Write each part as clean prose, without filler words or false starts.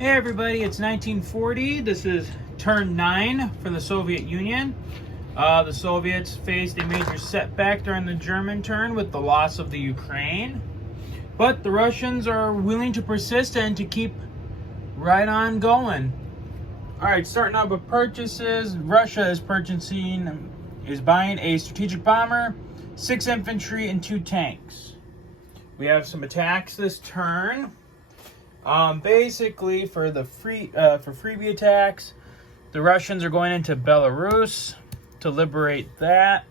Hey everybody, it's 1940. This is turn 9 for the Soviet Union. The Soviets faced a major setback during the German turn with the loss of the Ukraine. But the Russians are willing to persist and to keep right on going. Alright, starting out with purchases. Russia is buying a strategic bomber, 6 infantry, and 2 tanks. We have some attacks this turn. Basically, for the freebie attacks, the Russians are going into Belarus to liberate that.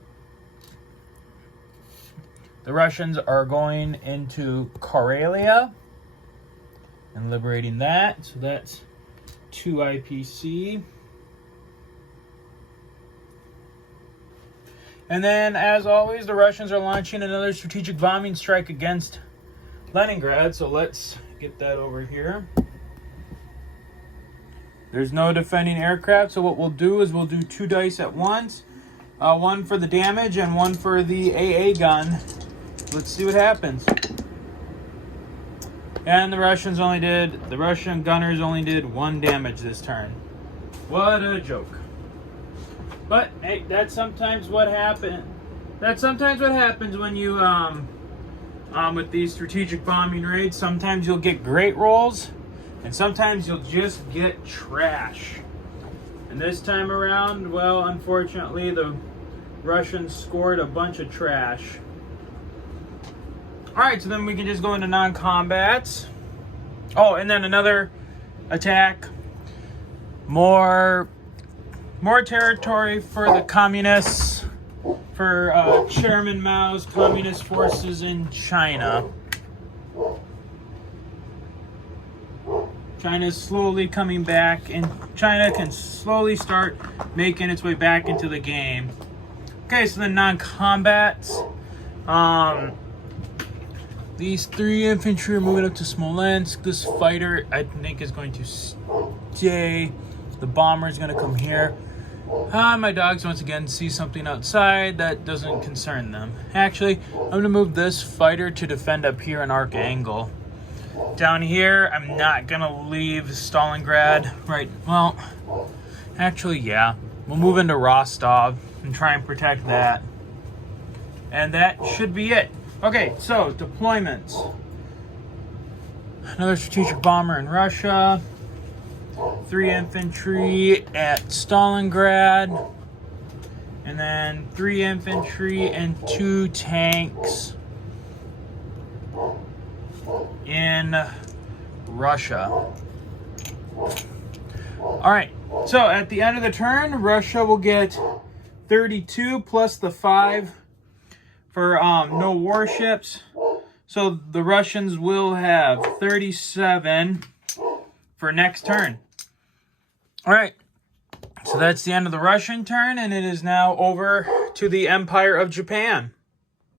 The Russians are going into Karelia and liberating that. So that's 2 IPC. And then, as always, the Russians are launching another strategic bombing strike against Leningrad. So let's get that over here. There's no defending aircraft, so what we'll do is we'll do 2 dice at once. One for the damage and one for the AA gun. Let's see what happens. And the Russian gunners only did 1 damage this turn. What a joke. But hey, that's sometimes what happens. That's sometimes what happens when you with these strategic bombing raids. Sometimes you'll get great rolls, and sometimes you'll just get trash. And this time around, well, unfortunately, the Russians scored a bunch of trash. Alright, so then we can just go into non-combats. Oh, and then another attack. More territory for the communists. For Chairman Mao's communist forces in China. China's slowly coming back, and China can slowly start making its way back into the game. Okay, so the non-combats. These 3 infantry are moving up to Smolensk. This fighter, I think, is going to stay. The bomber is going to come here. My dogs once again see something outside that doesn't concern them. Actually, I'm going to move this fighter to defend up here in arc angle. Down here, I'm not going to leave Stalingrad. Right, well, actually, yeah. We'll move into Rostov and try and protect that. And that should be it. Okay, so deployments. Another strategic bomber in Russia. 3 infantry at Stalingrad, and then 3 infantry and 2 tanks in Russia. Alright, so at the end of the turn, Russia will get 32 plus the 5 for no warships. So the Russians will have 37 for next turn. Alright, so that's the end of the Russian turn, and it is now over to the Empire of Japan.